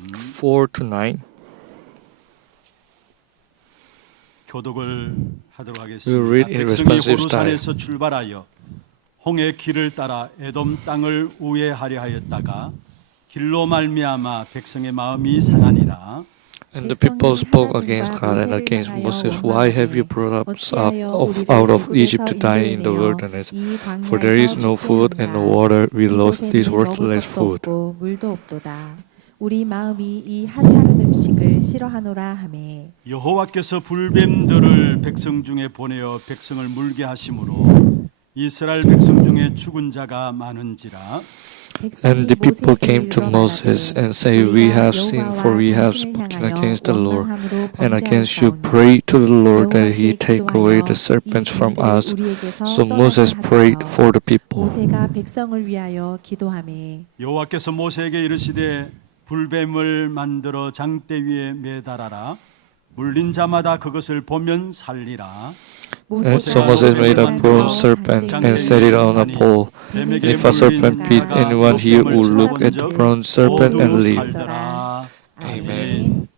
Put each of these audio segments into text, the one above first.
말씀 4 to 9. 교독을 하도록 We'll 하겠습니다. read in 백성이 responsive style. 호루산에서 출발하여 홍해 길을 따라 에돔 땅을 우회하려 하였다가 길로 말미암아 백성의 마음이 상하니라. And the people spoke against God and against Moses, Why have you brought us up out of Egypt to die in the wilderness? For there is no food and no water. We lost this worthless food. 물도 없도다. 우리 마음이 이 하찮은 음식을 싫어하노라 하매 여호와께서 불뱀들을 백성 중에 보내어 백성을 물게 하심으로 이스라엘 백성 중에 죽은 자가 많은지라. And the people came to Moses and said, We have sinned, for we have spoken against the Lord and against you. Pray to the Lord that he take away the serpents from us. So Moses prayed for the people. 모세가 백성을 위하여 기도하매 여호와께서 모세에게 이르시되 불뱀을 만들어 장대 위에 매달아라. 물린 자마다 그것을 보면 살리라. And so Moses made a bronze serpent and set it on a pole. And if a serpent bit anyone, he would look at the bronze serpent and live. Amen.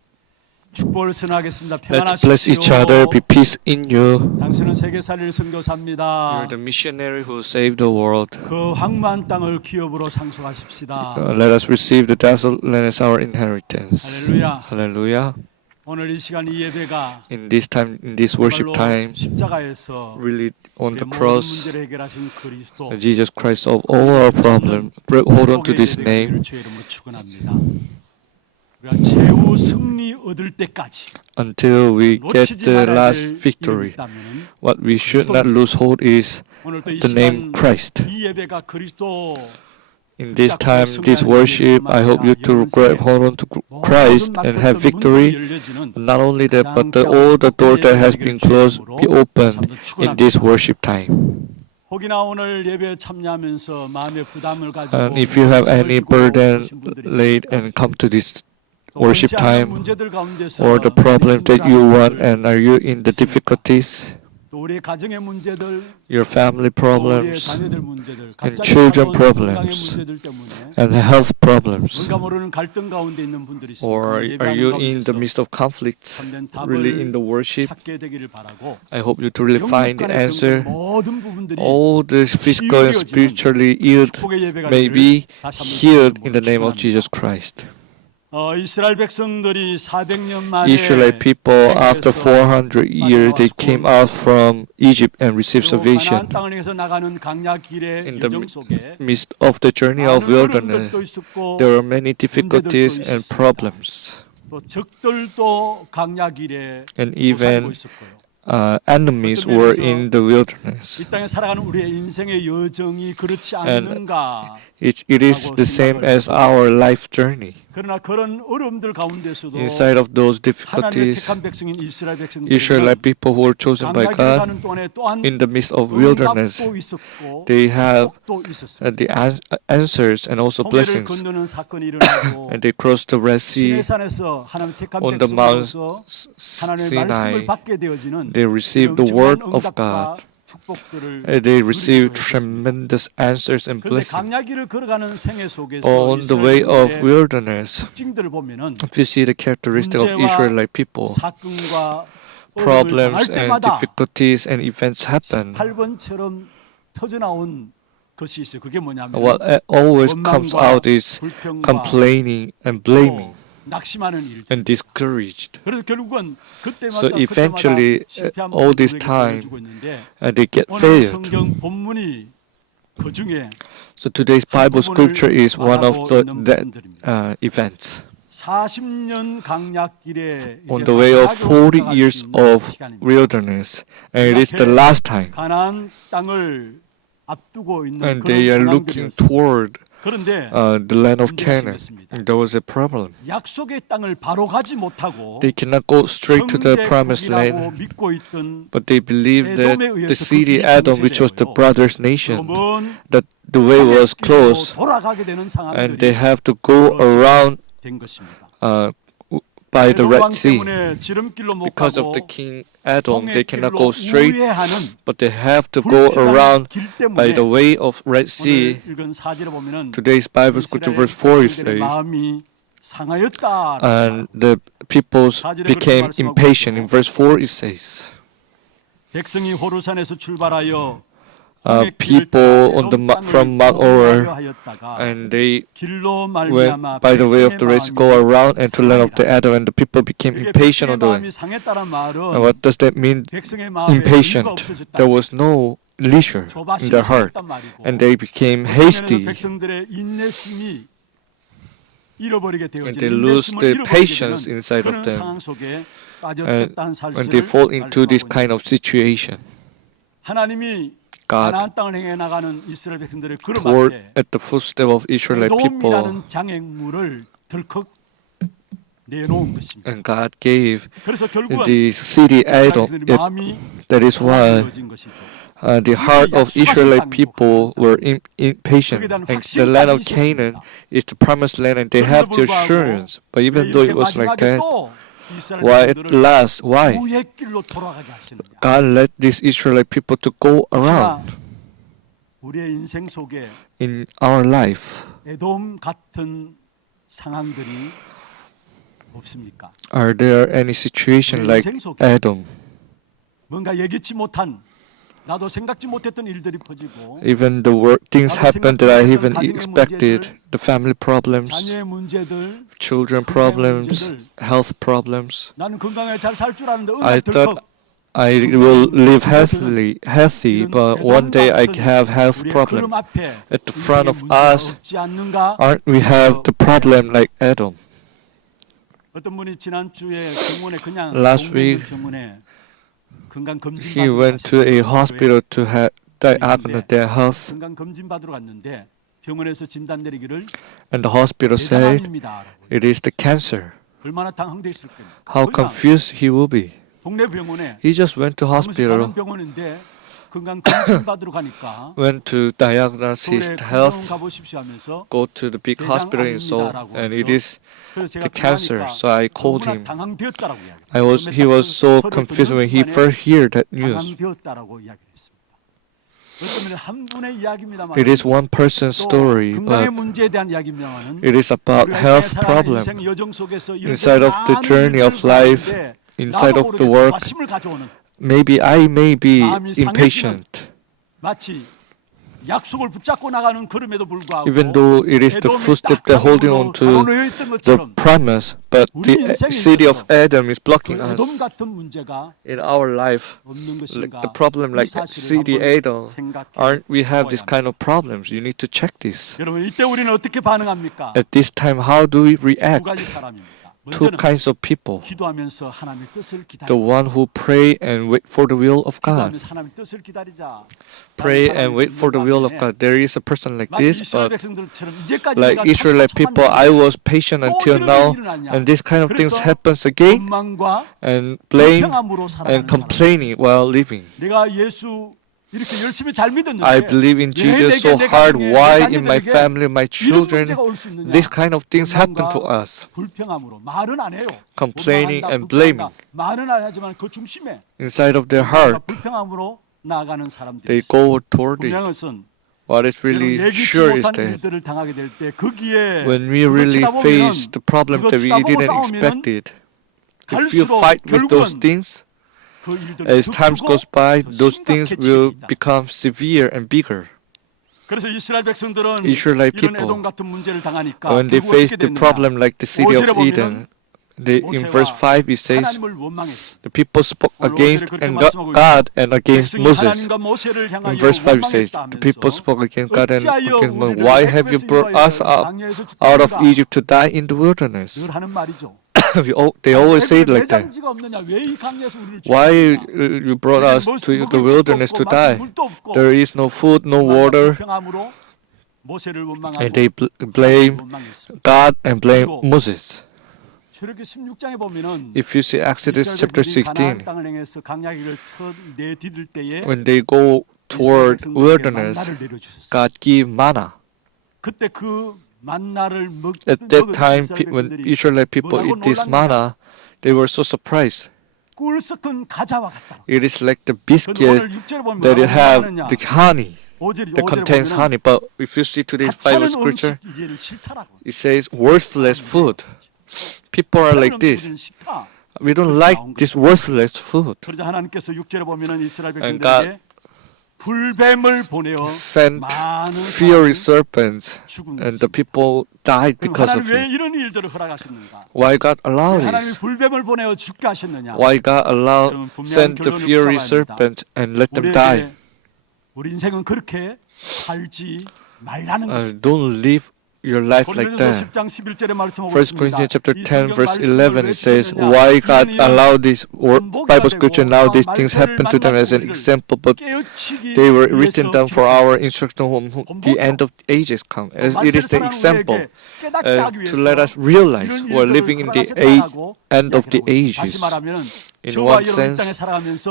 축복을 선하겠습니다. Let's bless each other. Be peace in you. 당신은 세계 살릴 선교사입니다. You're the missionary who saved the world. 그 황무한 땅을 기업으로 상속하십시다. Let us receive the desolate land as our inheritance. 할렐루야. Hallelujah. 오늘 이 시간 이 예배가 In this time, in this worship time, 십자가에서 really on the 모든 cross, 문제를 해결하신 그리스도 Jesus Christ solved all our problems. Hold on to this name 주의 이름으로 축원합니다. 우리가 최후 승리 얻을 때까지 until we get 놓치지 the 말아야 last 될 victory. 이름이 있다면은 What we should not lose hold is 오늘도 이 the name 시간 Christ. 이 예배가 그리스도 In this time, this worship, I hope you to grab hold on to Christ and have victory. Not only that, but all the doors that has been closed be open in this worship time. 혹이나 오늘 예배에 참여하면서 마음의 부담을 가지고 And if you have any burden laid and come to this worship time, or the problems that you want, and are you in the difficulties, 또 우리 가정의 문제들, your family 또 우리의 problems, 자녀들 문제들, and 갑자기 children 찾아온 건강의 problems, 문제들 때문에 and health problems, 뭔가 모르는 갈등 가운데 있는 분들이 있습니다. or are you in the midst of conflicts, really in the worship? 찾게 되기를 바라고 I hope you to really find the answer. 모든 부분들이 All this physical and spiritually ill 축복의 예배가 may be 되기를 다시 한번 healed in the 주님으로 name of 축원합니다. Jesus Christ. 이스라엘 백성들이 400년 만에 Israelite people, after 400 years, they came out from Egypt and received salvation. 가나안 땅을 향해서 나가는 강약 길의 In the 여정 속에 midst of the journey of 많은 wilderness, 어려움들도 있었고 there were many difficulties and 있었습니다. problems. 또 적들도 강약 길에 And 살고 even 있었고요. enemies were in the wilderness. 이 땅에 살아가는 우리의 인생의 여정이 그렇지 And 않는가? It is the same as our life journey. 그러나 그런 어려움들 가운데서도 Inside of those 하나님의 difficulties, 택한 백성인 이스라엘 백성들은 Israelite people who were chosen by 강약 길을 God, 가는 동안에 또한 in the midst of wilderness, 응답도 있었고 they have 축복도 있었습니다. the answers and also 홍해를 blessings. 건너는 사건이 일어나고 And they crossed the Red Sea 시내산에서 하나님 택한 on the Mount 백성으로서 하나님의 말씀을 Sinai. 받게 되어지는 They received the word of God. 축복들을 And they received 누리게 되었습니다. tremendous answers and 그런데 blessings. 강야길을 걸어가는 생애 속에서 On the way of 이스라엘의 wilderness, 특징들을 보면은 if you see the characteristic of Israelite people, 사건과 problems and 때마다 difficulties and events happen. 8번처럼 터져 나온 것이 있어요. 그게 뭐냐면 What always comes out is 불평과 complaining and blaming 또 낙심하는 일들. and discouraged. 그래서 결국은 그때마다 So eventually, all this time, and they get 오늘 failed. 성경 본문이 그 중에 So today's Bible scripture is one of that events. 40년 강약길에 On the way of 40 years of wilderness, and it is the last time, 가나안 땅을 앞두고 있는 and 그런 they are looking 상황들이었어요. toward 그런데 the land of 문제가 Canaan. 생겼습니다. There was a problem. 약속의 땅을 바로 가지 못하고 They cannot go straight to the promised land, 형제국이라고 믿고 있던 but they believed that 에돔에 the 의해서 city 그 Edom, which was the 길이 brothers' 그 nation, 먼 that the way was 길로 closed, 돌아가게 되는 and they 상황들이 have to go around 된 것입니다. by the 에돔 왕 Red Sea. 때문에 지름길로 못 Because 가고 of the king Edom, they cannot 홍해길로 go straight, 우회하는 but they have to go 불필요한 around 길 by 때문에 the way of Red Sea. 오늘 읽은 사절을 보면은 Today's Bible scripture verse 4 이스라엘 it 백성들의 says, 마음이 상하였다. and the people became impatient. In verse 4 it says, 백성이 호르산에서 출발하여 people on from Mount Or, and they 길로 went 말미암아 by the way of the race, go around and to land of the 상하니라. Edom, and the people became impatient on the way. 마음이 상했다는 말은 And what does that mean? 백성의 마음에 Impatient. 여유가 없어졌다. There was no leisure in their heart, and they became hasty, 백성들의 인내심이 잃어버리게 되어지는 and they lose 인내심을 the 잃어버리게 patience 되는 inside of 그런 them. 상황 속에 And 빠졌다는 when they fall 사실을 into this 알 수가 kind of situation, 하나님이 God 가나안 땅을 행해 나가는 이스라엘 백성들의 걸음 toward 앞에 at the footstep of Israelite people, 에돔이라는 장애물을 덜컥 내놓은 것입니다. and God gave 그래서 결국은 the city Edom. 백성들의 마음이 That is why 강해진 것이죠. the heart of Israelite people were impatient. And the land of Canaan is the promised land, and they have the assurance. But even though it was like that, why at last? Why? 우의 길로 돌아가게 하시느냐. God let these Israelite people to go around 우리의 인생 속에 in our life. 에돔 같은 상황들이 없습니까? Are there any situation like Edom? 뭔가 예기치 못한 나도 생각지 못했던 일들이 퍼지고 Even the things happened that I haven't expected. The family problems, 자녀의 문제들, children problems, health problems. 나는 건강하게 잘 살 줄 알았는데 I 어느 thought 덜컥 I will live healthy, but one day I have health 우리의 problem. 걸음 앞에 At the front 인생의 of 문제가 us, 없지 않는가? aren't we have the problem like Edom? 어떤 분이 지난주에 병원에 그냥 Last 동네 week, 병원에 건강 검진 He went to a hospital to diagnose their health, 건강 검진 받으러 갔는데 병원에서 진단 내리기를 and the hospital said 대장암입니다. it is the cancer. 얼마나 당황됐을 겁니까? How confused he will be. 동네 병원에 He just went to 작은 hospital, 병원인데 건강 검진 받으러 가니까 went to diagnose his 서울에 health, 가보십시오 하면서 go to the big hospital in Seoul, and it is 그래서 the 제가 cancer. 들어가니까 So I called 너무나 him. 당황되었다라고 이야기해요. He was so confused when he first heard that news. 당황되었다라고 이야기했습니다. 어쩌면 한 분의 이야기입니다만 It is one person's story, 건강의 but 문제에 대한 이야기면은 it is about health problem inside of the journey of life, inside of the work. Maybe I may be impatient, 마치 약속을 붙잡고 나가는 걸음에도 불구하고 even though it is the footstep that holding on to the promise, but the city of Edom is blocking us. 에돔 같은 문제가 In our life, 없는 like 것인가? the problem 이 like 사실을 city 한번 Edom, 생각해 aren't we have this 보아야 kind of problems? You need to check this. 여러분 이때 우리는 어떻게 반응합니까? At this time, how do we 두 react? 가지 사람입니다. Two 먼저는 kinds of people. 기도하면서 하나님의 뜻을 The 기다리자. one who pray and wait for the will of God. 기도하면서 하나님의 뜻을 기다리자. Pray and wait for the will of God. There is a person like 마치 this, 이스라엘 but 백성들처럼 이제까지 like 내가 Israelite 참고 people, I was patient until 이런 now, 일이 일어나냐. and this kind of things 그래서 happens again, 원망과 and blame 불평함으로 살아가는 and complaining while living. 내가 예수 이렇게 열심히 잘 믿었는데 I believe in Jesus so hard. Why in my family, my children, this kind of things happen to us? 불평함으로 말은 안 해요. Complaining 원망한다, and blaming. 불평한다. 말은 안 하지만 그 중심에 Inside of their heart, 불평함으로 나아가는 사람들이 they 있어요. go toward it. 분명한 것은 What is really 예기치 sure is 못한 that 일들을 당하게 될 때 거기에 when we 그걸 really 치다 보면 face the problem that we 그거 치다 보고 didn't 싸우면 expect it, if you 갈수록 fight with those 결국은 things, 그 일들이 as 더 time 크고 goes by, 더 those things 심각해지게 will 된다. become severe and bigger. 그래서 이스라엘 백성들은 Israelite 이런 people, 에돔 같은 문제를 당하니까 When they 결국 face 어떻게 the 됐느냐? problem like the city of 5절에 보면 Eden, in verse 5 it says, 하나님을 원망했어. the people spoke 오늘 against 그렇게 and 말씀하고 God and against 백성이 Moses. 하나님과 모세를 향하여 In verse 5 it says, 원망했다 the people 하면서 spoke against God and 어찌하여 against Moses. 우리를 Why have you 애굽에서 brought us 인도하여 up 광야에서 out of 죽였는가? Egypt to die in the wilderness? 늘 하는 말이죠. They always say it like that. 내장지가 없느냐? 왜 이 강야에서 우리를 Why 죽였느냐? you brought us to the wilderness to die? There is no food, no water, 불평함으로 모세를 원망하고 and they blame 원망했습니다. God and blame Moses. 출애굽기 16장에 보면은 If you see Exodus chapter 이스라엘 백성들이 가나안 16, 땅을 행해서 강야길을 내디딜 때에 when they go toward 이스라엘 백성들에게 wilderness, 만나를 내려주셨어요. God give manna. 그때 그 만나를 At that time, when Israelite people eat this manna, they were so surprised. 꿀 섞은 가자와 같다. It is like the 근데 오늘 biscuit 6절에 보면 that it 뭐라고 have 하느냐? the honey. that contains honey. But if you see today's Bible scripture, 이제는 싫다라고. it says worthless food. People are like this. We don't like this worthless food. 그러자 하나님께서 6절에 보면은 이스라엘 And 백성들에게 불뱀을 보내어 Sent 많은 fiery 사람이 serpents, and the people died 그럼 because of 하나님 왜 it. 이런 일들을 허락하셨는가? Why God allowed 왜 하나님이 this? 불뱀을 보내어 죽게 하셨느냐? Why God allowed 그럼 분명한 sent the 결론을 fiery 붙잡아야 serpent and let them die? 우리에게 우리 인생은 그렇게 살지 말라는 것입니다. Don't live your life like 고린도전서 that. 10장 11절에 말씀하고 1 있습니다. Corinthians chapter 이 10 성경 verse 말씀을 11 it says 왜 why 주셨느냐? God 이는 allowed this Bible scripture now these 되고 things 말씀을 happen to them as an 만나고 example, but 깨우치기 they were 위해서 written down for our instruction when the end of ages come, as it is the example to let us realize we're living in the end of the ages. In one sense,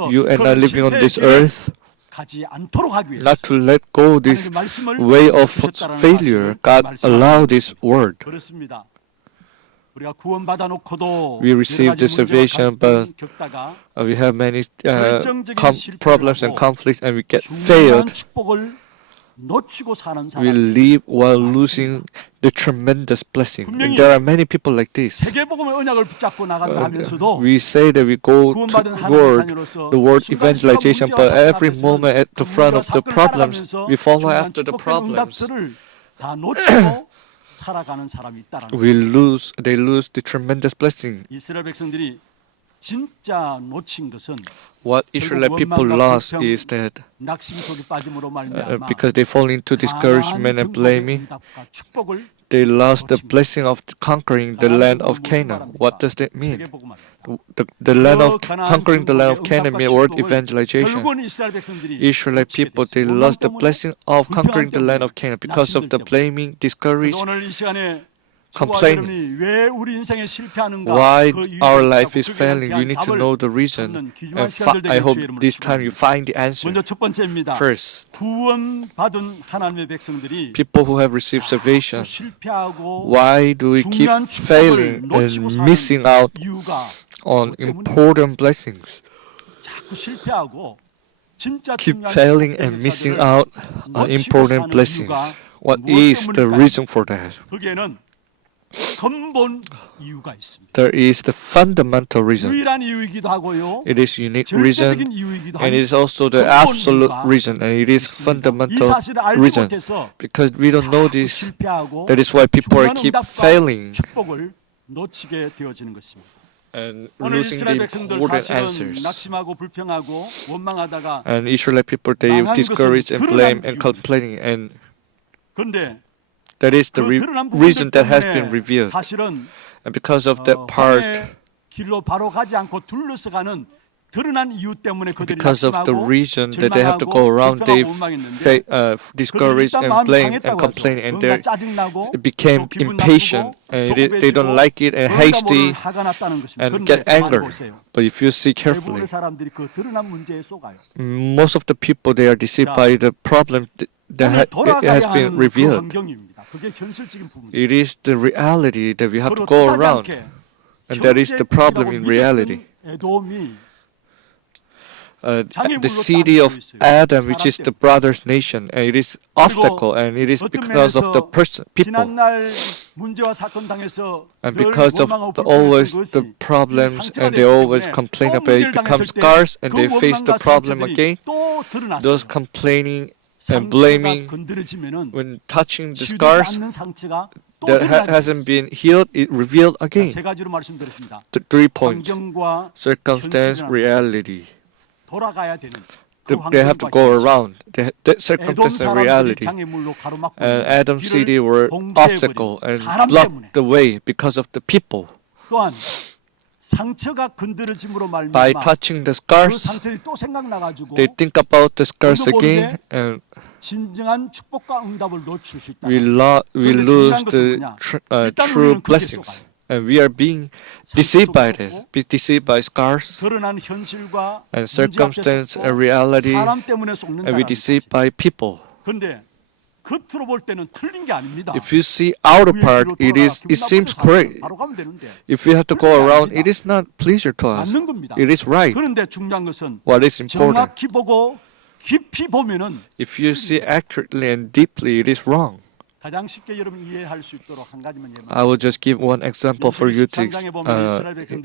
you and I living on this earth, 가지 않도록 하기 위해서 not to let go this way of failure. God allowed this word. 그렇습니다. 우리가 구원받아 놓고도 We received the salvation, but 겪다가 we have many 결정적인 problems and 실패를 하고 conflicts, and we get 중요한 failed. 축복을 놓치고 사는 We 사람. live while losing the tremendous blessing. And there are many people like this. 세계복음의 언약을 붙잡고 나간다 하면서도 We say that we go 구원받은 하나님의 toward 자녀로서 the word 순간순간 evangelization, 문제와 but 사건 every 앞에서는 moment at the 그 front 문제와 of the 사건을 problems, 따라가면서 we follow 중요한 after the 축복된 problems. 응답들을 다 놓치고 살아가는 사람이 있다는 거예요. They lose the tremendous blessing. 이스라엘 백성들이 진짜 놓친 것은 What Israelite people lost is that 낙심 속에 빠짐으로 말미암아 because they fall into discouragement and blaming, they lost the blessing of conquering the land of Canaan. What does that mean? The land of conquering the land of Canaan means word evangelization. Israelite people, they lost the blessing of conquering the land of Canaan because of the blaming, discouraged, 오늘 이 시간에 complaining. 왜 우리 인생에 실패하는가? Why 그 이유를 our life 찾고 is 그거에 failing, 대한 you need to 답을 know the reason. 찾는 귀중한 And 시간들 I 되길 hope 주의 이름으로 this time you 축원합니다. find the answer. 먼저 첫 번째입니다. First, 구원받은 하나님의 백성들이 people who have received 자꾸 salvation, 실패하고 why do we keep 중요한 failing 축복을 놓치고 and 사는 missing out 이유가 on 그것 때문에 important blessings? 자꾸 실패하고 진짜 Keep 중요한 failing 축복된 and missing 역사들을 out on 놓치고 important 사는 blessings. 이유가 What 무엇 is the 때문일까요? reason for that? 거기에는 근본 이유가 있습니다. There is the fundamental reason. 유일한 이유이기도 하고요. It is unique reason, 절대적인 이유이기도 and it is 합니다. also the absolute reason, and it is 이 fundamental 사실을 알지 reason. 못해서 Because we don't know 자꾸 this, 실패하고 that is why people 중요한 keep 응답과 failing 축복을 놓치게 되어지는 것입니다. and 오늘 losing 이스라엘 the 백성들 important 사실은 answers. 낙심하고 불평하고 원망하다가 And Israelite people, they 망한 discourage 것은 and blame 드러난 and complaining, and 그런데 that is the 그 드러난 reason 부분들 that has been 때문에 revealed. 사실은 And because of that part, 황해의 길로 바로 가지 않고 둘러서가는 드러난 이유 때문에 그들이 because of the 낙심하고 reason that they have to go around, they discouraged and blamed and complained, and they became impatient, and they don't like it and hasty and get angry. But if you see carefully, 대부분의 사람들이 그 드러난 문제에 속아요. most of the people, they are deceived by the problem that it has been 그 revealed. 환경입니다. 그게 현실적인 부분입니다. It is the reality that we have to 그리고 go 뜻하지 around, 않게 and that is the problem in reality. 에돔이 The city of Adam, which is the brother's nation, and it is obstacle, and it is because of the people, 지난날 문제와 사건 당해서 and 늘 because of 원망하고 always 불평했던 the 것이 problems, 상처가 and they 되기 always 때문에 complain 또 about it, 문제를 become 당했을 때 scars, and 그 they face the 원망과 problem 상처들이 again. 또 드러났어요. Those complaining and 상처가 blaming, 건드려지면은 when touching the 치유되지 scars 않는 상처가 또 that 드러나게 hasn't 됐어요. been healed, it revealed again. 세 가지로 말씀드렸습니다. The 3 points: 환경과 circumstance, 현실이라는 reality. 돌아가야 되는 그 They have to 환경과 go 현실. around. That 에돔 circumstance and 사람들이 reality. 장애물로 가로막고 And Adam 길을 city were 봉쇄해버린 obstacle and 사람 때문에. blocked the way because of the people. 또한 상처가 건드려짐으로 By 말미암아 touching the 그 scars, 상처들이 또 생각나가지고 they think about the scars 그도 again, 모르게 and 진정한 축복과 응답을 놓칠 수 있다. we 그런데 lose 중요한 것은 the 뭐냐? 일단 true 우리는 거기에 blessings. 속아요. And we are being deceived by this, be deceived by scars 드러난 현실과 and 문제 앞에 circumstance 속고 and reality, 사람 때문에 and we 속는다는 deceived by people. 그런데 겉으로 볼 때는 틀린 게 아닙니다. If you see outer 위에 part, 뒤로 it 돌아가 seems 기분 나쁜 데 correct. 바로 가면 되는데 If we have to go around, it is not pleasure to us. 맞는 겁니다. It is right. 그런데 중요한 것은 What is important? 정확히 보고 깊이 보면은 If you see accurately and deeply, it is wrong. 가장 쉽게 여러분 이해할 수 있도록 한 가지만 예를 I will just give one example for you to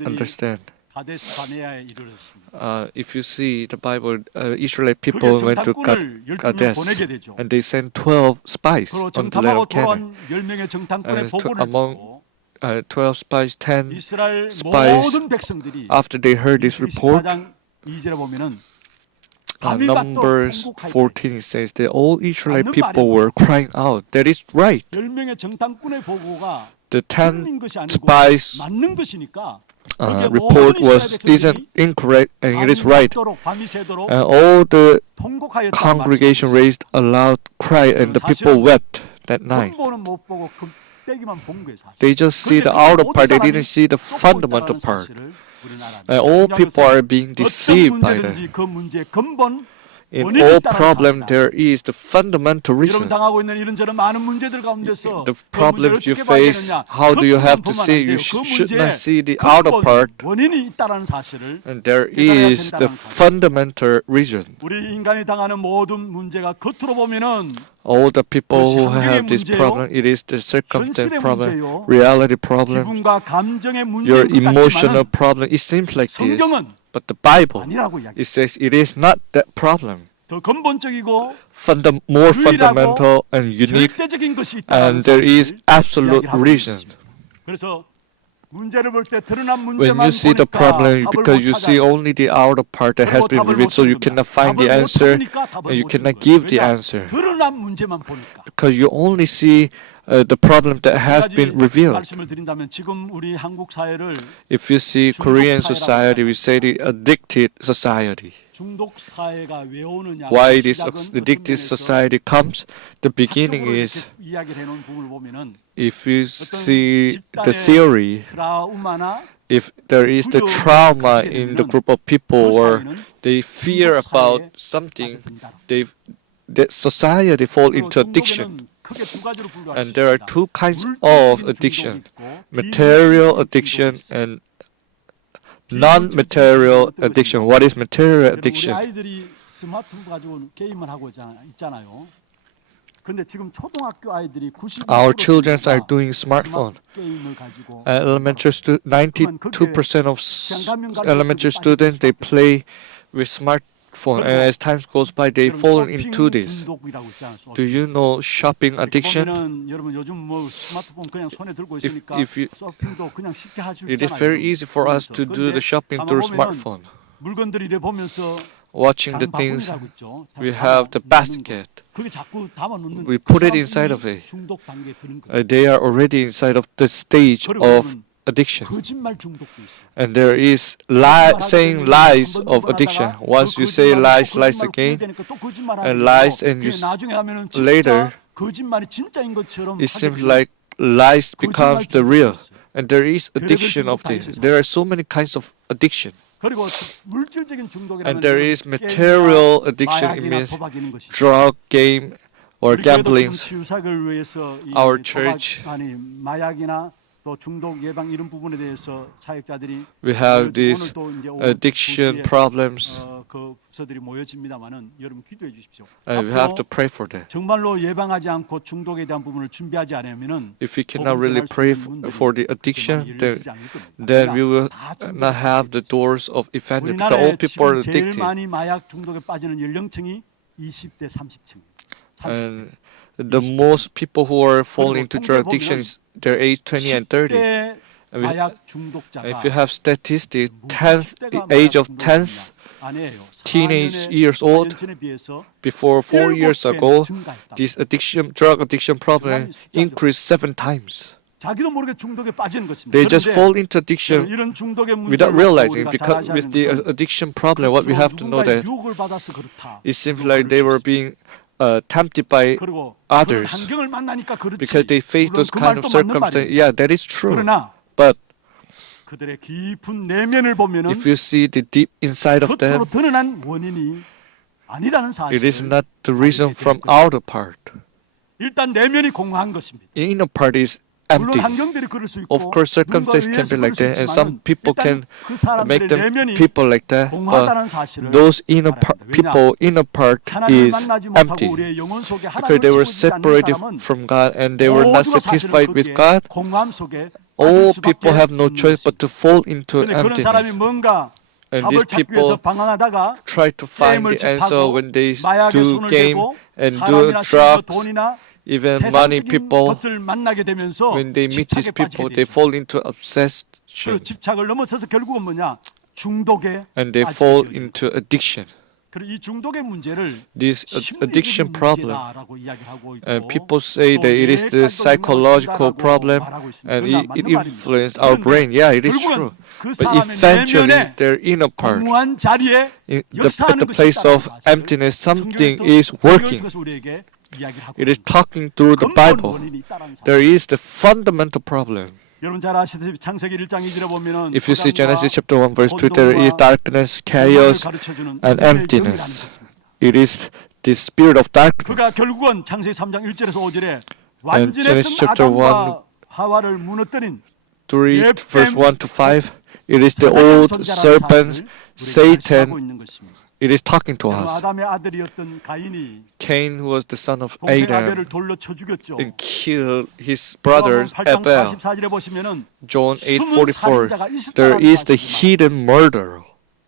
understand. 가데스 바네아에 이르렀습니다. If you see the Bible, Israelite people went to 정탐꾼을 12명 Kadesh 보내게 되죠. and they sent 12 spies 그리고 on the land 정탐하고 of Canaan. 돌아온 10명의 정탐꾼의 And 보고를 among 듣고 12 spies, 10 이스라엘 spies, 모든 백성들이 after they heard this report, 24장 2절에 보면은 밤이 Numbers 밤도 14 it says that all Israelite 맞는 people 말이에요. were crying out, that is right. 10명의 정탐꾼의 보고가 The 10 틀린 것이 아니고 spies 맞는 것이니까 report isn't incorrect and it is right. 밤이 새도록 And all the 통곡하였다는 congregation 말씀이 raised a loud cry and the people wept that night. 근본은 못 보고 금떼기만 본 거예요, 사실. They just see the outer part, they didn't see the fundamental part. And all people are being deceived by that. 그 문제의 근본 In 원인이 all 있다는 problem, 사실이다. there is the fundamental 여러분 reason. 당하고 있는 이런저런 많은 문제들 가운데서 The 그 문제를 problems you 어떻게 봐야 face, 되느냐? how do you have to 겉으로만 see? 보면 안 You 돼요. 그 should 문제의 not see the outer 근본, part. 원인이 있다라는 사실을 And there 깨달아야 is the 된다는 사실. fundamental reason. 우리 인간이 당하는 모든 문제가 겉으로 보면은 All the people 그것이 who 환경의 have this 문제요, problem, it is the circumstance 현실의 problem, 문제요, reality problem, 기분과 감정의 your 문제인 것 emotional 같지만은 problem. It seems like this, 성경은 but the Bible, 아니라고 이야기. it says it is not that problem. 더 근본적이고 More 유일하고 fundamental and unique, 절대적인 것이 있다는 and there is 사실을 absolute 이야기하고 reason. 있습니다. 그래서 문제를 볼 때 드러난 When 문제만 you see the 보니까 problem, 답을 because 못 you see 찾아요. only the outer part that has 그리고 been 답을 revealed, 못 so you 찾는다. cannot find the 답을 못 answer, 찾으니까 답을 and you 못 cannot 찾는 give 거예요. the 왜냐? answer. 드러난 문제만 보니까. Because you only see the problem that has 한 been 가지 revealed. 말씀을 드린다면 지금 우리 한국 사회를 If you see Korean society, we say the addicted society. 중독 사회가 왜 오느냐? Why this 시작은 addicted 어떤 면에서 society comes? The beginning 학적으로 is, 이렇게 이야기를 해놓은 부분을 보면은 if you see the 집단의 theory, 트라우마나 if there is the trauma in the group of people, or they fear about something, that society fall into addiction. And there are two kinds of addiction: material addiction and non-material addiction. What is material 우리 addiction? 아이들이 스마트폰 가지고 게임을 하고 있잖아요. 근데 지금 초등학교 아이들이 90% Our children are doing smartphone. 게임을 가지고 Elementary 92% of elementary students, they play with smartphone, and as time goes by, they fall into this. Do you know shopping addiction? 보면은 여러분 요즘 뭐 스마트폰 그냥 손에 들고 있으니까 if you- 쇼핑도 그냥 쉽게 할 수 It is 있잖아요. very easy for us to do 근데 the shopping 가만 through 보면은 smartphone. 물건들이 이래 보면서 Watching the things, 장바구니라고 있죠. we have the basket. 그게 자꾸 담아 놓는 We put it inside of it. 중독 단계에 드는 거예요. They are already inside of the stage 그리고 of 여러분, addiction. 거짓말 중독도 있어요. And there is saying lies of addiction. Once you say lies again, and lies, and you later, 거짓말이 진짜인 것처럼 it seems 하게 돼요. like lies becomes the real. 있어요. And there is addiction of this. There are so many kinds of addiction. 그리고 물질적인 중독이라면 And there is material addiction. It means drug, game, or gambling. 치유사역을 위해서 이 Our 도박, church, 아니 마약이나 또 중독 예방 이런 부분에 대해서 사역자들이 we have these 오늘도 이제 오후 addiction 2시에 problems, 그 부서들이 모여집니다만은 여러분 기도해 주십시오. and we have to 앞으로 pray for that. 정말로 예방하지 않고 중독에 대한 부분을 준비하지 않으면은 If we cannot really pray for the addiction, then we will not have the doors of offended, because all 우리나라에 people are 지금 제일 addicted. 많이 마약 중독에 빠지는 연령층이 20대 30층. And the most people who are falling into drug addiction is their age 20 and 30. 10대 And we- 마약 중독자가 If you have statistics, 10th age of 10th teenage years old, before 4 years ago, this drug addiction problem increased 7 times. 자기도 모르게 중독에 빠지는 것입니다. They just 그런데 fall into addiction 이런 중독의 without 문제를 realizing, 우리가 because 잘 with the 아시는 것은 addiction problem, what we have to know 누군가의 that 유혹을 받아서 그렇다. it seems like they were being tempted by 그리고 others 그런 환경을 만나니까 그렇지. because they face 물론 those 그 kind 말도 of 맞는 circumstances. 말이에요. Yeah, that is true. 그러나 But 그들의 깊은 내면을 보면은 if you see the deep inside of 겉으로 them, 드러난 원인이 아니라는 it is 사실을 not the reason from outer part. 일단 내면이 공허한 것입니다. Inner part is 물론 empty. 환경들이 그럴 수 있고 Of course, circumstances can be like that, and some people can 그 make 사람들의 them 내면이 people like that. But 공허하다는 사실을 those inner 알아야 돼요. 왜냐? people, inner part 하나님을 is 만나지 못하고 empty 우리의 영혼 속에 because 하나님을 they were 채워주지 않는 separated 사람은 from God and they were not 모두가 사실은 satisfied with 거기에 God. 공허함 속에 All 빠질 수밖에 people have no 없는 choice 것입니다. but to fall into 그런데 그런 사람이 emptiness. 뭔가 And 답을 these 찾기 위해서 people 방황하다가 try to find 게임을 the answer 접하고 when they 마약에 do 손을 game 대고 and do 사람이나 심지어 drugs, 돈이나 even money 세상적인 people. 것을 만나게 되면서 When they meet these 집착에 빠지게 people, they 되죠. fall into 그 obsession 집착을 넘어서서 결국은 뭐냐? 중독에 and they 빠지게 fall 되어져요. into addiction. 그리고 이 중독의 문제를 This addiction 심리적인 problem. 문제다라고 이야기하고 있고 And people say 또 that it is 뇌까지도 the 영향을 psychological 준다라고 problem 말하고 있습니다. and 그러나 it 맞는 말입니다. influences our 그런데 brain. Yeah, it is 결국은 true. 그 But 사람의 eventually, 내면에 their inner part, 공허한 자리에 at 역사하는 the 것이 place 있다는 of 사실을 emptiness, something 성경이 is working. 통해서 우리에게 이야기를 하고 It is 있습니다. talking through the 근본 Bible. 원인이 있다는 사실. There is the fundamental problem. 여러분 잘 아시다시피 창세기 1장 2절에 보면은 If you see Genesis 소강과 chapter 1 verse 2, there is darkness, 공허를 chaos, 가르쳐주는 and 우리의 영이라는 emptiness. 것입니다. It is the spirit of 그가 darkness. 결국은 창세기 3장 1절에서 5절에 Genesis 완전했던 chapter 아담과 하와를 무너뜨린 3 예, verse 1 to 5, it is the 사단의 old 존재라는 serpent, 사실을 우리에게 말씀하고 Satan, 있는 것입니다. it is talking to 여러분, us. 아담의 아들이었던 가인이 Cain, who was the son of 동생 Adam, 아벨을 돌로 쳐 죽였죠. and killed his brother 8장 Abel. 44절에 보시면은 John 숨은 8:44. 살인자가 There 있었다라는 is the 사실을 hidden murderer.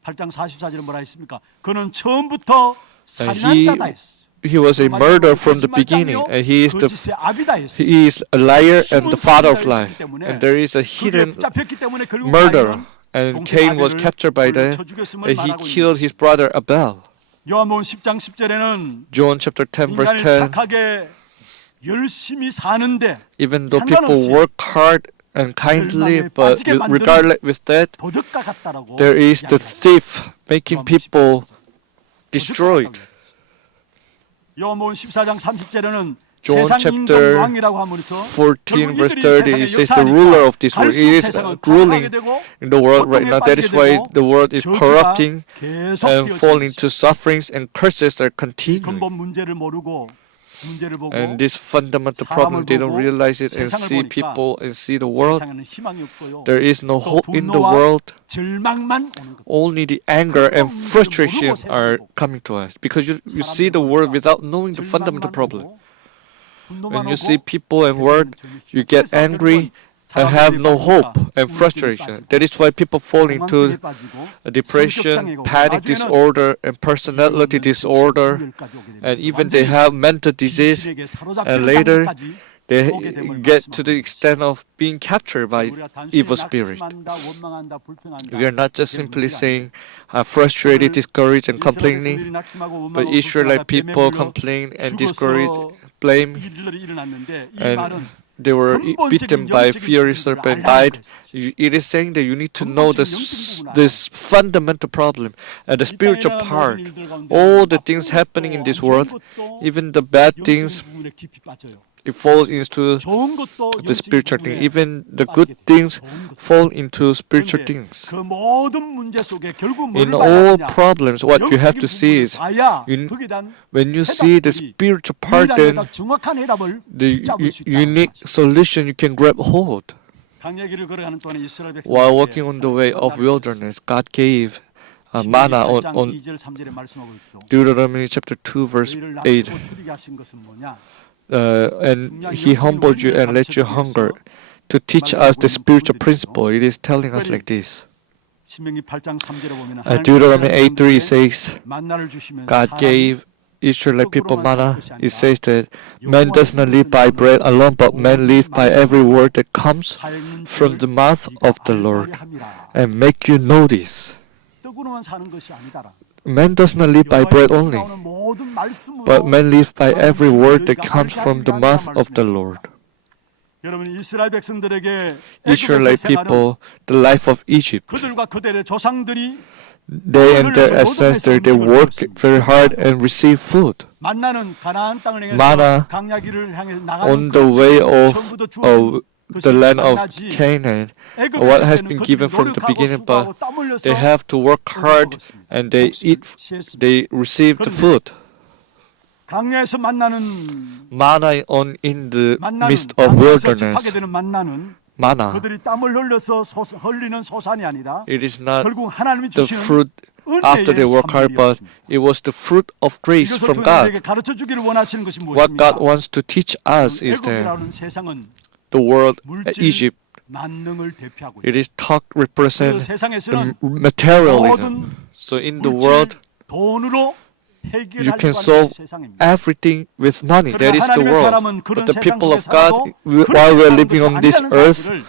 8장 44절에 뭐라 했습니까? 그는 처음부터 And 살인한 자다 했어. he was a murderer from the beginning, and he is 거짓의 아비다 했어. he is a liar and the 숨은 father of 살인자가 lies. 있었기 때문에 And there is a 그게 hidden 붙잡혔기 때문에 결국 murderer. 가인은 And 동생 Cain was 아벨을 captured by 돌로 that, 쳐 죽였음을 and he 말하고 있는 killed his 것입니다. brother Abel. 요한복음 10장 10절에는 John chapter 10 verse 인간이 10. 착하게 열심히 사는데 Even though people 상관없이 work hard and kindly, 멸망에 but 빠지게 만드는 regardless with that, 도적과 같다라고 there is the 이야기합니다. thief making people 도적과 destroyed. 같다고 이야기했어요. 요한복음 14장 30절에는 John 세상 chapter 임금 왕이라고 하면서 14 verse 결국 30, 이들이 it 세상의 says the ruler of this world. 갈수록 It is 세상은 ruling 타락하게 되고 in the world right now. That is why the world is 저주가 corrupting 계속 and falling 이어지고 into sufferings, and curses are 있습니다. continuing. 근본 문제를 모르고 문제를 보고 And this fundamental problem, they don't realize it and see people and see the world. 세상에는 희망이 없고요. There is no 또 hope in the 분노와 world. 절망만 오는 것. Only the anger and 근본 문제를 frustration 모르고 are 세상을 보고. coming to us because you see the world without knowing the fundamental problem. When you see people and world, you get angry and have no hope and frustration. That is why people fall into depression, panic disorder, and personality disorder, and even they have mental disease, and later they get to the extent of being captured by evil spirit. We are not just simply saying frustrated, discouraged, and complaining, but Israelite people complain and discourage, blame, and they were beaten by a fiery serpent, died. It is saying that you need to know this fundamental problem and the spiritual part. All the things happening in this world, even the bad things, it falls into the spiritual thing. Even the good things fall into spiritual things. In all problems, what you have to see is when you see the spiritual part, then the unique solution you can grab hold. While walking on the way of wilderness, God gave manna on Deuteronomy chapter 2 verse 8. And he humbled you and let you hunger to teach us the spiritual principle. It is telling us like this. Deuteronomy 8:3 says, God gave Israelite people manna. It says that man does not live by bread alone, but man lives by every word that comes from the mouth of the Lord. And make you know this. Man does not live by bread only, but man lives by every word that comes from the mouth of the Lord. Israelite people, the life of Egypt, they and their ancestors, they work very hard and receive food. Manna on the way of the land of Canaan, what has been given from the beginning, but they have to work hard and they receive the food. 광야에서 만나는 Manna in the 만나는 midst of 광야에서 접하게 wilderness. 되는 만나는 Manna. 그들이 땀을 흘려서 흘리는 소산이 아니라 It is not 결국 하나님이 the 주시는 fruit after they 은혜의 work hard, but 산물이었습니다. it was the fruit of grace 이것을 from 통해 God. 우리에게 가르쳐 주기를 원하시는 것이 What God 무엇입니까? wants to teach us is that 애굽이라는 세상은 the world, 물질 Egypt, 만능을 대표하고 it 있습니다. is talk 그 represent the 세상에서는 materialism. So in the world, 돈으로 you 해결하려고 can 하는 solve 것이 세상입니다. everything with money. That is the 하나님의 world. 사람은 그런 But the people 세상 of God, 속에 살아도 while we are 그렇게 living 사는 on 것이 this 아니라는 earth, 사실을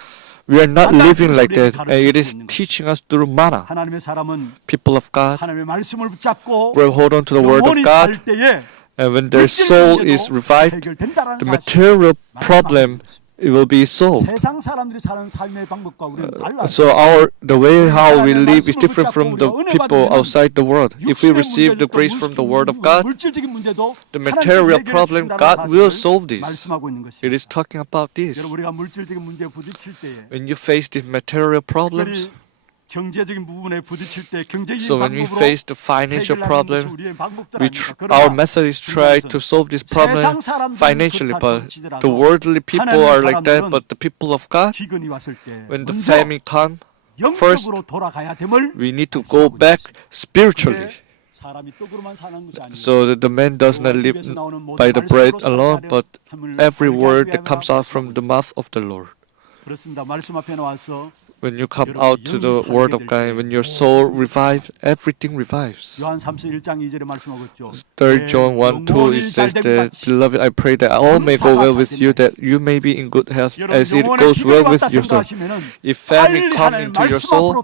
we are not 만나 living like 우리에게 that. And it is 가르쳐주고 있는 teaching us through manna. 하나님의 사람은 People of God 하나님의 말씀을 붙잡고 will hold on to the word of 영원히 God. 살 때에 And when their 물질 soul 문제도 is revived, 해결된다라는 the 사실을 material 말씀하고 problem 있는 것입니다. it will be solved. 세상 사람들이 사는 삶의 방법과 우리는 달라요. So the way how we live is different from the people outside the world. If we receive the grace from the word of God, 물질적인 문제도 the material 하나님께서 problem, 해결해 God will 주신다는 solve 사실을 this. 말씀하고 있는 것입니다. It is talking about this. 여러분 우리가 물질적인 문제에 부딪힐 때에 When you face these material problems, 특별히 경제적인 부분에 부딪힐 때 경제적인 so when we 방법으로 face the financial 해결하는 것이 problem, 우리의 방법들 we 아닙니까? our 그러나 method is try to solve this problem 세상 사람들은 financially, 그렇다 but 칠지라도 the worldly people 하나님의 are like that. 사람들은 But the people of God, 기근이 왔을 때 when the 먼저 famine come, first 영적으로 돌아가야 됨을 we need to go 말씀하고 back 있습니다. spiritually. 근데 사람이 떡으로만 사는 것이 아니에요. So that the man does not live 입에서 나오는 모든 by the bread 말씀으로 alone, 살아가려 but 함을 every 알게 word 하기 that comes 위하여 out from the mouth of the Lord. 그렇습니다. 말씀 앞에 나와서 When you come out to the word of God, when your soul revives, everything revives. 요한 3서 1장 2절에 말씀하고 있죠. 3 John 1, 2, it says that, Beloved, I pray that all may go well with you, that you may be in good health as it goes well with your soul. If famine comes into your soul,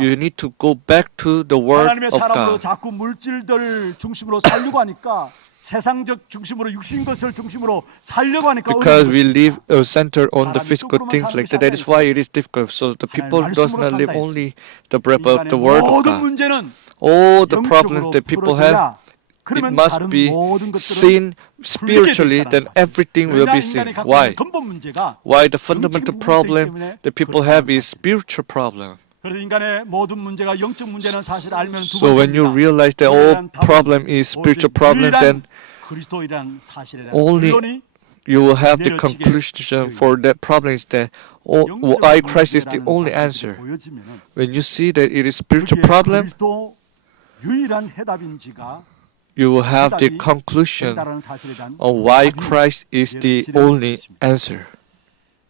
you need to go back to the word 하나님의 of 사람으로 God. 자꾸 물질들 중심으로 살려고 하니까 세상적 중심으로 육신 것을 중심으로 살려고 하니까 Because 어려운 we 것입니다. live centered on the physical things like that, that is why it is difficult. So the people does not live only the breath of the word of 모든 God. 문제는 All the 영적으로 problems that people have, 풀어져야 it 그러면 must 다른 be 모든 것들은 seen spiritually, then everything will be seen. Why? 근본 문제가 Why the fundamental 영적인 부분이기 problem 때문에 that people have is spiritual problem. 그래서 인간의 모든 문제가 영적 문제는 사실 알면 두 So when you 번째입니다. realize that all problem is spiritual problem, then 그리스도이란 사실에 대한 only 결론이 you will have the conclusion for that problem is that why Christ is the only answer. 보여지면은 When you see that it is spiritual 그게 problem, 그리스도 유일한 해답인지가 you will have the conclusion 된다라는 사실에 대한 of why 확인이 Christ is the only answer.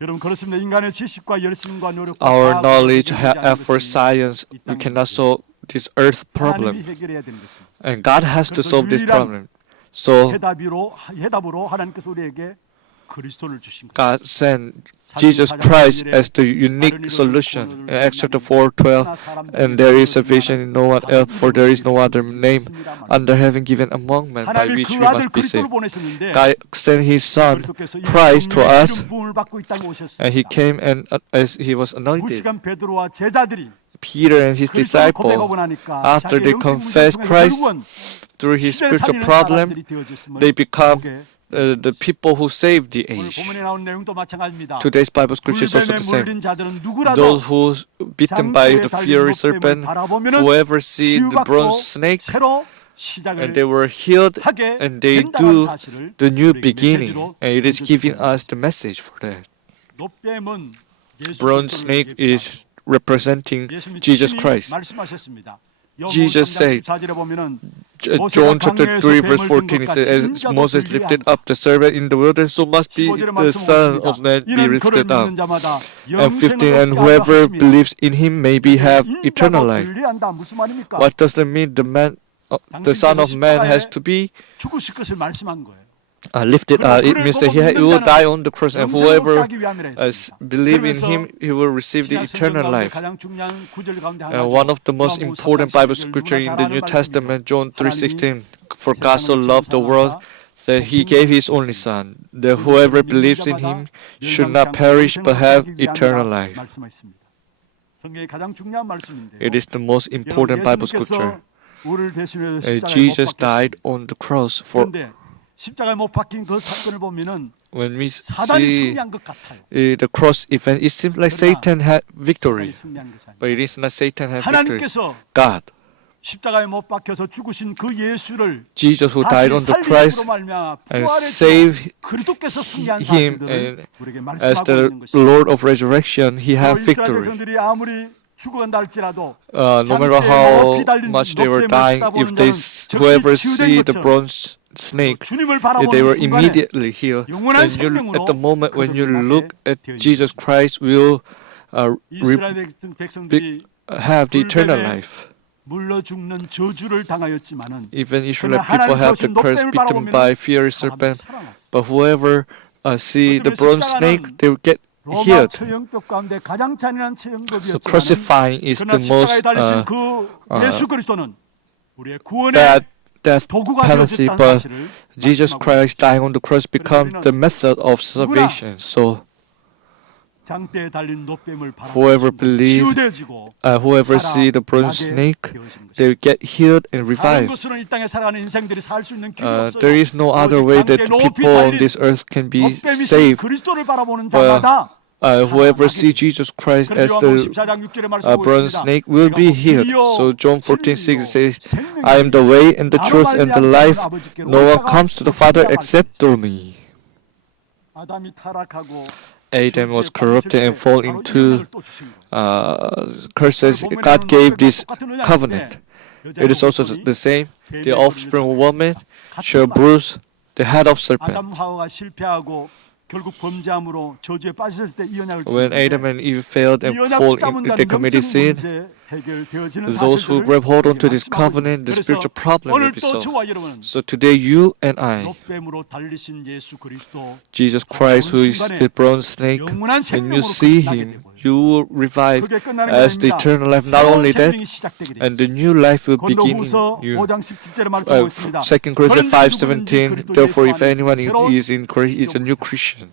여러분 그렇습니다. 인간의 지식과 열심과 노력과 Our 과학으로 knowledge, 해결되지 않는 effort, 것이 science, 이 we 땅에 cannot 있습니다. solve this earth 하나님이 problem. 해결해야 되는 것입니다. And God has to 그래서 solve this 유일한 problem. So 해답으로 하나님께서 우리에게 그리스도를 주신 것. God sent Jesus Christ as the unique solution. In Acts chapter 4:12, and there is salvation in no one else, for there is no other name under heaven given among men by 하나님이 which 그 we 아들 must be 그리스도를 saved. 보내셨는데 God sent His Son 그리스도께서 이 Christ to 성령의 us, 이름 부음을 받고 이 땅에 오셨습니다. and He came and as He was anointed. 무시간 베드로와 제자들이 Peter and his 그리스도를 disciple, 고백하고 나니까 after they 자기의 영적 confess 문제를 통해서 Christ 결국은 through His 시대를 spiritual 살리는 problem, 사람들이 되어졌음을 they become 보게 the people who saved the 오늘 age. 본문에 나온 내용도 마찬가지입니다. Today's Bible scripture is also 불뱀에 the same. 물린 자들은 누구라도 Those who bitten by the fiery serpent, whoever see the bronze snake, 새로 시작을 and they were healed, 하게 and they 된다는 do 사실을 the new 우리에게 beginning, 메시지로 and it is giving 던져주셨습니다. us the message for that. 노뱀은 예수 Bronze 그리스도를 snake 예표하고 is representing 예수님이 Jesus 친히 Christ. 말씀하셨습니다. Jesus said, 에 보면은 John chapter 3 verse 14, it says, as Moses lifted up the serpent in the wilderness, so must be 15절에 the Son of Man be 이는 그를 lifted up. 믿는 자마다 And 15, 영생을 and 얻게 하려 whoever 하심이라. believes in him may be have eternal 인자가 life. 들리한다. 무슨 말입니까? What does that mean? The Son of Man has to be 죽으실 것을 말씀한 거예요. lifted up. It means that he will die on the cross, and 영생을 whoever 얻게 하기 위함이라 했습니다. believe in 그러면서 him, he will receive the 신약 성경 eternal 가운데 life. 가장 중요한 구절 가운데 And 하나죠. one of the most 요한복음 important 3장 Bible 12절 scripture in 누구나 the 잘 New 아는 Testament, John 말씀입니다. 3:16, for God so loved the world that he gave his only Son, that whoever believes in him should not perish but have eternal life. 말씀하셨습니다. 성경의 가장 중요한 말씀인데요. It is the most important Bible scripture. 우리를 대신해서 And 십자가에 Jesus 못 died 박혔습니다. on the cross for. 그런데 십자가에 못 박힌 그 사건을 보면은 When we 사단이 see 승리한 것 같아요. the cross event, it seems like 그러나 Satan had victory, 사단이 승리한 것이 아니에요. but it is not Satan had victory. 하나님께서 God, 십자가에 못 박혀서 죽으신 그 예수를 Jesus who 다시 died on the 살리심으로 cross 말미암아 and 부활의 save 주 그리스도께서 승리한 him 사실들을 and 우리에게 as 말씀하고 the 있는 것입니다. Lord of resurrection, he 또 had 이스라엘 victory. 백성들이 아무리 죽어간다 할지라도 No matter how much they were dying, if they whoever see the bronze snake, 주님을 if 바라보는 they were 순간에 immediately healed. 영원한 When you, 생명으로 at the moment when you 그들을 look 낳게 at 되어 Jesus Christ, will 이스라엘 백성들이 have the eternal 불뱀에 life. 물러 죽는 저주를 당하였지만은 Even Israelite 그러나 people have 하나님께서 the curse 노뱀을 beaten 바라보면은 by fiery 사람들이 serpent. 살아났어. But whoever see the 어쩌면 bronze 십자가는 snake, they will get 로마 healed. 처형법 가운데 가장 잔인한 So 처형법이었지만 crucifying is 그러나 the most 십자가에 달리신 그 예수 그리스도는 우리의 구원의 bad death 도구가 penalty, 되어졌다는 but 사실을 Jesus 말씀하고 Christ 있습니다. dying on the cross become the method of salvation. So 장대에 달린 노뱀을 whoever 바라보는 believe, 치유되어지고 whoever see the bronze snake, they will get healed and 다른 revived. 것으로는 이 땅에 살아가는 인생들이 살 수 있는 길이 없어요. There is no other way that the people on this earth can be 노뱀이신 saved. 그리스도를 바라보는 자마다 Whoever see Jesus Christ as the bronze snake will be healed. So John 14:6 says, I am the way and the truth and the life. No one comes to the Father except through me. 아담이 타락하고 Adam was corrupted and fall into curses. God gave this covenant. It is also the same. The offspring of woman shall bruise the head of serpent. 아담 하와가 실패하고 결국 범죄함으로 저주에 빠졌을 때 이 언약을 When Adam and Eve failed and 이 fall 언약 in, they committed sin, 해결되어지는 those who grab hold onto this covenant, the spiritual problem will be 오늘 또 solved. 저와 여러분은 So today, you and I, 노뱀으로 달리신 예수 그리스도 Jesus Christ, who is the bronze snake, 영원한 when you 생명으로 see 끝나게 Him, 되고요. you will revive 그게 끝나는 게 as the 아닙니다. eternal life. Not 새로운 only that, 생명이 시작되게 and 되죠. the new life will begin in 고린도후서 you. 5장 17절에 말씀하고 있습니다. 2 Corinthians 5:17. Therefore, if anyone is in Christ, is a new Christian.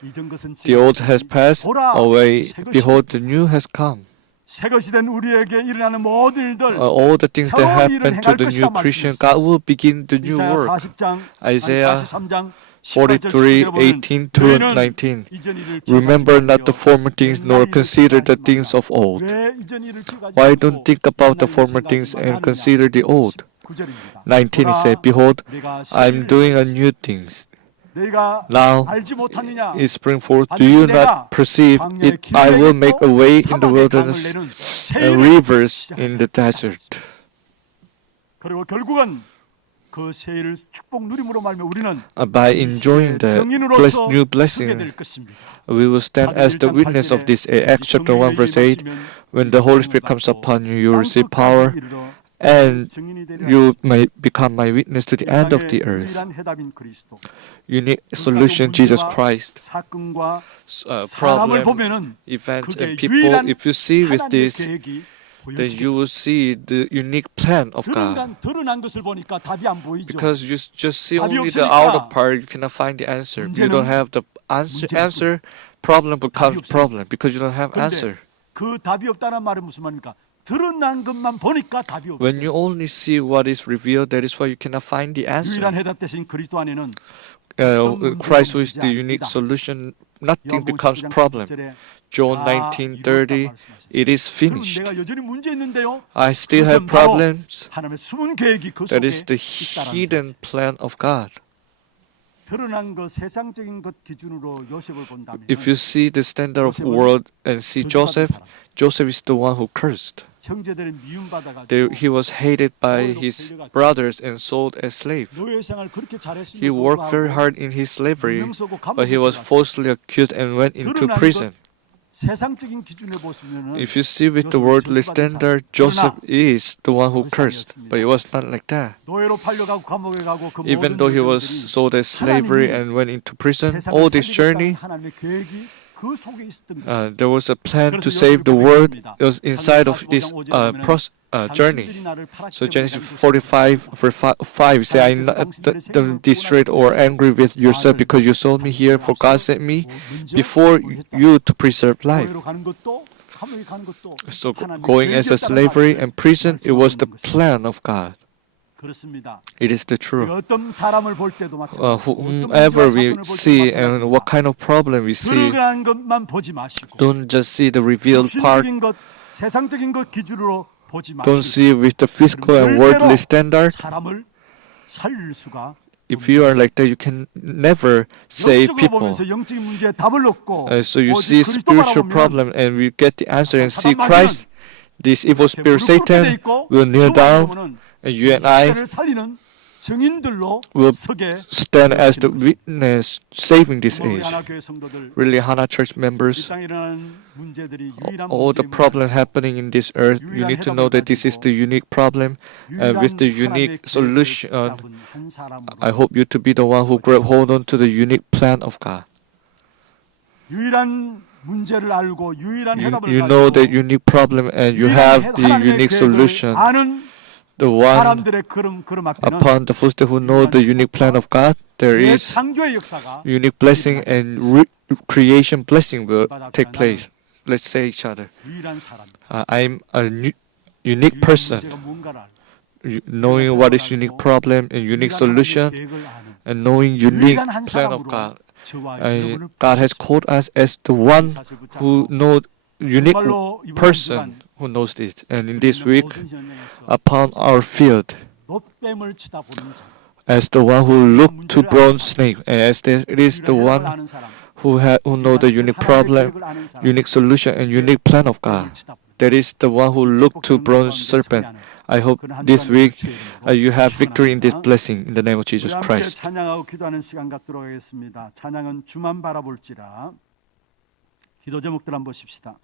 이전 것은 The old has passed 보라, away. 새 것이 Behold, the new has come. 새것이 된 우리에게 일어나는 모든 일들 All the things that 새로운 일을 happen to 행할 the 것이라 new Christian, 말씀했어요. God will begin the new 이사야 work. 40장 Isaiah 43장 43:18-19. Remember not the former things, nor consider the things of old. Why don't think about the former things and consider the old? 19 it said, Behold, I am doing a new things. Now it spring forth. Do you not perceive it? I will make a way in the wilderness and rivers in the desert. 그리고 결국은 그 세일을 축복 누림으로 말며 우리는 By enjoying the 증인으로서 new 서게 blessing, 될 것입니다. we will stand as the witness of this. Acts chapter 1 verse 8, when the Holy Spirit comes upon you, you will receive power, and you may become my witness to the end of the earth. Unique solution, Jesus Christ. 사건과 Problem, 사람을 보면은 events, 그게 and people. 유일한 If you see with 하나님의 this, 계획이 then you will see the unique plan of God. 드러난 것을 보니까 답이 안 보이죠. Because you just see 답이 only the 없으니까 outer part, you cannot find the answer. You don't have the answer. Problem becomes problem because you don't have answer. 그 답이 없다는 말은 무슨 말입니까? 드러난 것만 보니까 답이 없어요. When you only see what is revealed, that is why you cannot find the answer. 유일한 해답 대신 그리스도 안에는 Christ, who is the unique solution, nothing becomes problem. John 19:30, it is finished. 내가 여전히 문제 있는데요. I still have problems. 하나님의 숨은 계획이 그 That 속에 is the 있다라는 hidden 사실. plan of God. 드러난 것 세상적인 것 기준으로 요셉을 본다면 If you see the standard of world and see Joseph, Joseph is the one who cursed. 형제들의 미움받아가지고 He was hated by his brothers and sold as slave. 노예 생활 그렇게 잘했으면 He worked very hard in his slavery, but he was falsely accused and went into prison. 세상적인 기준에 보시면은 If you see with the worldly standard, Joseph is the one who cursed, but it was not like that. 노예로 팔려가고 감옥에 가고 그 Even 모든 though he was 일들이 sold as slavery and went into prison, 세상을 all this 살리겠다는 journey, 하나님의 계획이 그 속에 있었던 것입니다. there was a plan to save the world. It was inside of this journey. So Genesis 45 verse 5 say, I'm not distraught or angry with yourself because you sold me here, for God sent me before you to preserve life. 노예로 가는 것도 감옥에 가는 것도 So 하나님의 going as a 계획이었다는 slavery 사실을 and prison, it was the 말씀하고 있는 plan of God. 그렇습니다. It is the truth. 어떤 사람을 볼 때도 마찬가지고 Whomever we see and what kind of problem we see, 드러난 것만 보지 마시고 don't just see the revealed part. 육신적인 것, 세상적인 것 기준으로 보지 don't 마시고 see with the physical and worldly standard. 사람을 살릴 수가 If you are like that, you can never save 영적으로 people. 보면서 영적인 문제에 답을 얻고 So you 오직 see 그리스도 spiritual 바라보면 problem and we get the answer and see 사단 Christ. This evil spirit Satan will kneel down, and you and I 시대를 살리는 증인들로 will 서게 stand as the witness saving this 우리 age. 하나 교회 성도들 Really, Hana Church 이 members, 땅에 일어나는 문제들이 유일한 all the 문제임을 problem happening in this earth, you need to know that this is the unique problem, and with the unique solution, I hope you to be the one who grab hold on to the unique plan of God. 유일한 문제를 알고 유일한 해답을 You know that 가지고 unique problem and you 유일한 have the 하나님의 unique 계획을 solution. 아는 The one 사람들의 걸음 앞에는 upon the footstep who know the unique plan of God, there is 창조의 역사가 unique blessing and creation blessing will take place. Let's say each other. 유일한 사람. I'm a unique person. 문제가 뭔가를 알고 Knowing what is unique problem and unique solution, 계획을 아는 and knowing unique 유일한 한 plan of 사람으로 God. 저와 And 여러분을 God has called us as the one who know unique 정말로 이번 한 person 주간 who knows this. And in this week, 모든 현장에서 upon our field, 롯뱀을 치다보는 자, as the one who look to bronze snake, and as it is the 유일한 해답을 one 아는 사람, who know the unique problem, 계획을 아는 사람, unique solution, and unique plan of God. That is the one who look to bronze serpent. I hope this week you have victory in this blessing in the name of Jesus 우리 함께 Christ. 찬양하고 기도하는 시간 갖도록 하겠습니다. 찬양은 주만 바라볼지라. 기도 제목들 한번 보십시다.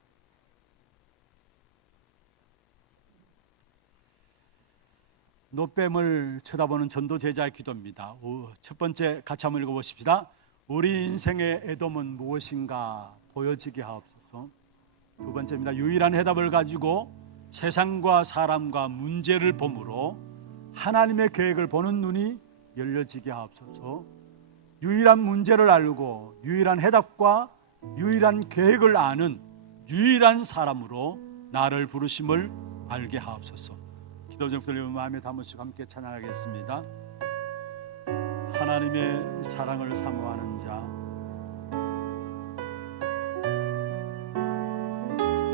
놋뱀을 쳐다보는 전도 제자의 기도입니다. 첫 번째 같이 한번 읽어보십시다. 우리 인생의 애돔은 무엇인가 보여지게 하옵소서. 두 번째입니다. 유일한 해답을 가지고 세상과 사람과 문제를 보므로 하나님의 계획을 보는 눈이 열려지게 하옵소서. 유일한 문제를 알고 유일한 해답과 유일한 계획을 아는 유일한 사람으로 나를 부르심을 알게 하옵소서. 기도 좀 들리면 마음에 담으시고 함께 찬양하겠습니다. 하나님의 사랑을 사모하는 자,